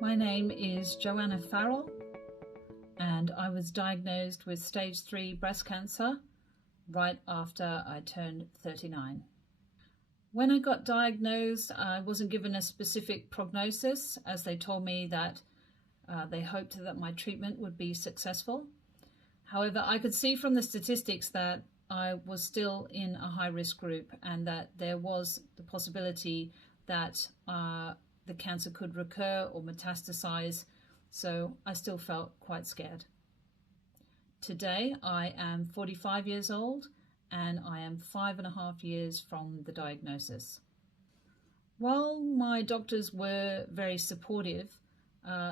My name is Joanna Farrell, and I was diagnosed with stage 3 breast cancer right after I turned 39. When I got diagnosed, I wasn't given a specific prognosis, as they told me that they hoped that my treatment would be successful. However, I could see from the statistics that I was still in a high-risk group and that there was the possibility that the cancer could recur or metastasize, so I still felt quite scared. Today, I am 45 years old and I am 5.5 years from the diagnosis. While my doctors were very supportive,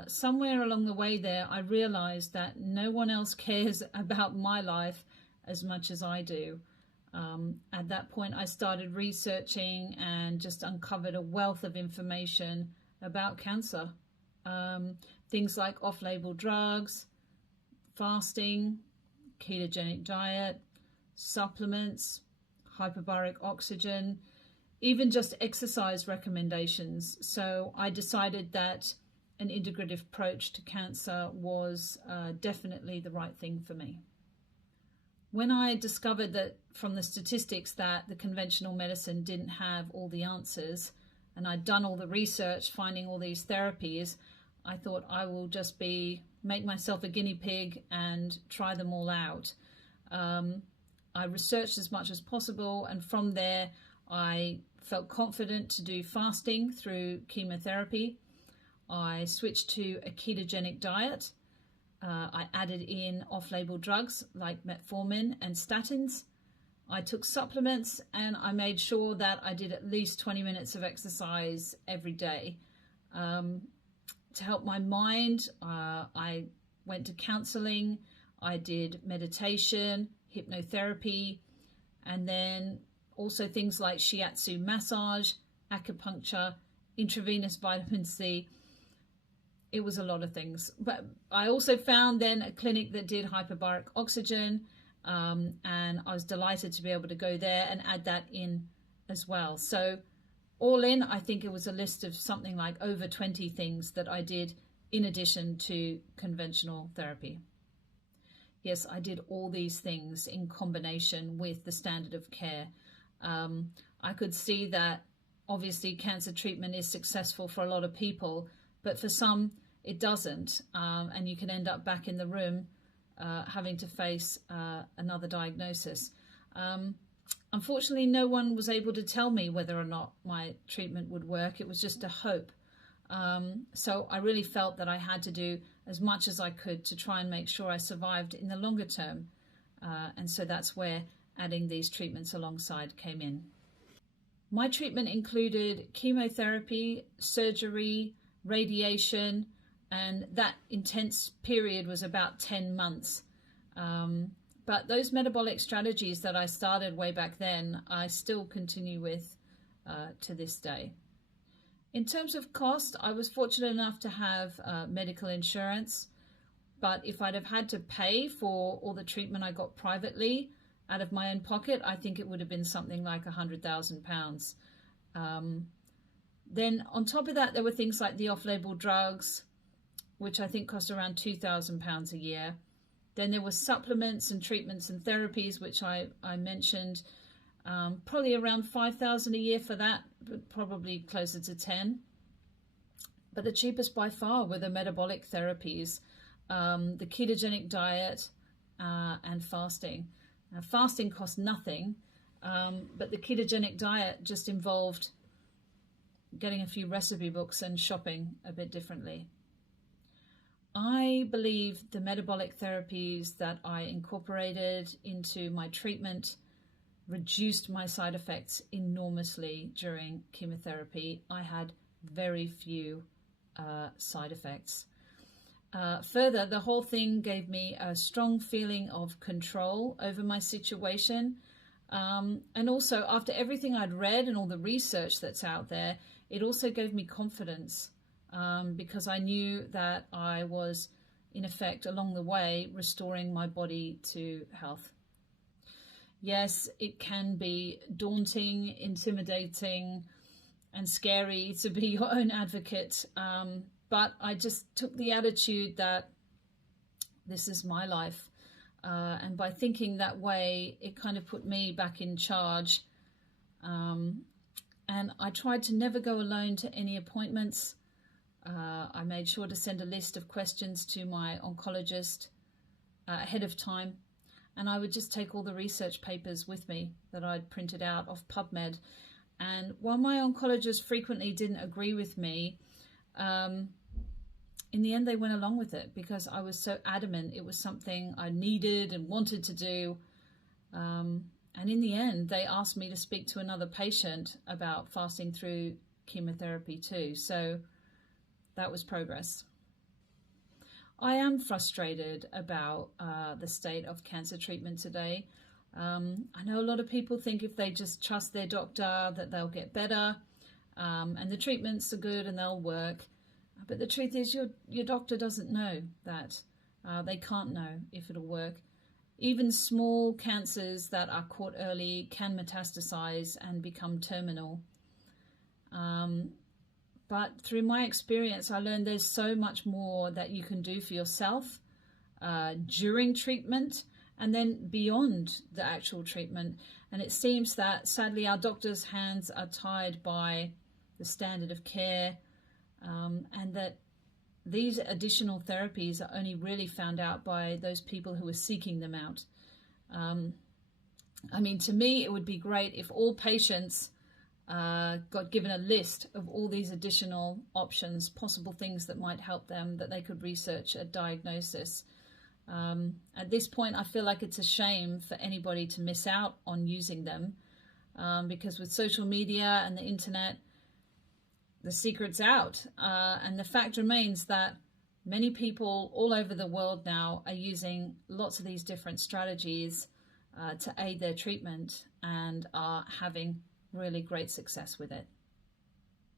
somewhere along the way there, I realized that no one else cares about my life as much as I do. At that point, I started researching and just uncovered a wealth of information about cancer. Things like off-label drugs, fasting, ketogenic diet, supplements, hyperbaric oxygen, even just exercise recommendations. So I decided that an integrative approach to cancer was definitely the right thing for me. When I discovered that from the statistics that the conventional medicine didn't have all the answers, and I'd done all the research finding all these therapies, I thought I will just make myself a guinea pig and try them all out. I researched as much as possible, and from there I felt confident to do fasting through chemotherapy. I switched to a ketogenic diet. I added in off-label drugs like metformin and statins. I took supplements, and I made sure that I did at least 20 minutes of exercise every day. To help my mind, I went to counseling, I did meditation, hypnotherapy, and then also things like shiatsu massage, acupuncture, intravenous vitamin C. It was a lot of things. But I also found then a clinic that did hyperbaric oxygen, and I was delighted to be able to go there and add that in as well. So all in, I think it was a list of something like over 20 things that I did in addition to conventional therapy. Yes, I did all these things in combination with the standard of care. I could see that obviously cancer treatment is successful for a lot of people, but for some it doesn't, and you can end up back in the room having to face another diagnosis. Unfortunately, no one was able to tell me whether or not my treatment would work. It was just a hope. So I really felt that I had to do as much as I could to try and make sure I survived in the longer term. And so that's where adding these treatments alongside came in. My treatment included chemotherapy, surgery, radiation, and that intense period was about 10 months. But those metabolic strategies that I started way back then, I still continue with to this day. In terms of cost, I was fortunate enough to have medical insurance, but if I'd have had to pay for all the treatment I got privately out of my own pocket, I think it would have been something like £100,000. Then on top of that, there were things like the off-label drugs, which I think cost around £2,000 a year. Then there were supplements and treatments and therapies, which I mentioned, probably around $5,000 a year for that, but probably closer to 10. But the cheapest by far were the metabolic therapies, the ketogenic diet, and fasting. Now, fasting cost nothing, but the ketogenic diet just involved getting a few recipe books and shopping a bit differently. I believe the metabolic therapies that I incorporated into my treatment reduced my side effects enormously during chemotherapy. I had very few side effects. Further, the whole thing gave me a strong feeling of control over my situation. And also, after everything I'd read and all the research that's out there, it also gave me confidence. Because I knew that I was, in effect, along the way, restoring my body to health. Yes, it can be daunting, intimidating, and scary to be your own advocate. But I just took the attitude that this is my life. And by thinking that way, it kind of put me back in charge. And I tried to never go alone to any appointments. I made sure to send a list of questions to my oncologist ahead of time. And I would just take all the research papers with me that I'd printed out off PubMed. And while my oncologist frequently didn't agree with me, in the end they went along with it because I was so adamant it was something I needed and wanted to do. And in the end, they asked me to speak to another patient about fasting through chemotherapy too. So that was progress. I am frustrated about the state of cancer treatment today. I know a lot of people think if they just trust their doctor that they'll get better, and the treatments are good and they'll work. But the truth is your doctor doesn't know that. They can't know if it'll work. Even small cancers that are caught early can metastasize and become terminal. But through my experience, I learned there's so much more that you can do for yourself during treatment and then beyond the actual treatment. And it seems that sadly our doctors' hands are tied by the standard of care, and that these additional therapies are only really found out by those people who are seeking them out. I mean, to me, it would be great if all patients got given a list of all these additional options, possible things that might help them, that they could research a diagnosis. At this point, I feel like it's a shame for anybody to miss out on using them, because with social media and the internet, the secret's out. And the fact remains that many people all over the world now are using lots of these different strategies to aid their treatment and are having really great success with it.